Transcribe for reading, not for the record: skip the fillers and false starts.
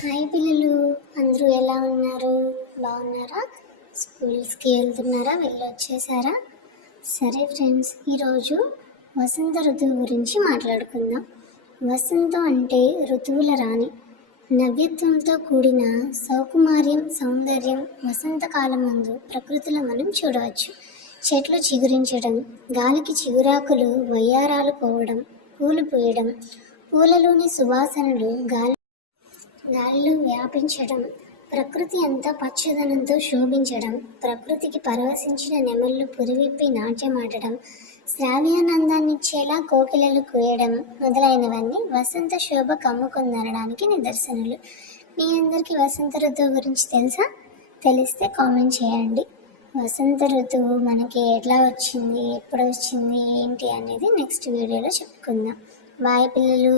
Hi పిల్లలు, అందరూ ఎలా ఉన్నారు? బాగున్నారా? స్కూల్స్కి వెళ్తున్నారా? వెళ్ళొచ్చేసారా? సరే ఫ్రెండ్స్, ఈరోజు వసంత ఋతువు గురించి మాట్లాడుకుందాం. వసంతం అంటే ఋతువుల రాణి, నవ్యత్వంతో కూడిన సౌకుమార్యం, సౌందర్యం. వసంతకాలమందు ప్రకృతిలో మనం చూడవచ్చు. చెట్లు చిగురించడం, గాలికి చిగురాకులు వయ్యారాలు పోవడం, పూలు పూయడం, పూలలోని సువాసనలు గాలిలో వ్యాపించడం, ప్రకృతి అంతా పచ్చదనంతో శోభించడం, ప్రకృతికి పరవశించిన నెమళ్ళు పురివిప్పి నాట్యమాడడం, శ్రావ్యానందాన్నిచ్చేలా కోకిలలు కూయడం మొదలైనవన్నీ వసంత శోభ కమ్ముకుందనడానికి నిదర్శనలు. మీ అందరికీ వసంత ఋతువు గురించి తెలుసా? తెలిస్తే కామెంట్ చేయండి. వసంత ఋతువు మనకి ఎట్లా వచ్చింది, ఎప్పుడు వచ్చింది, ఏంటి అనేది నెక్స్ట్ వీడియోలో చెప్పుకుందాం. బాయ్ పిల్లలు.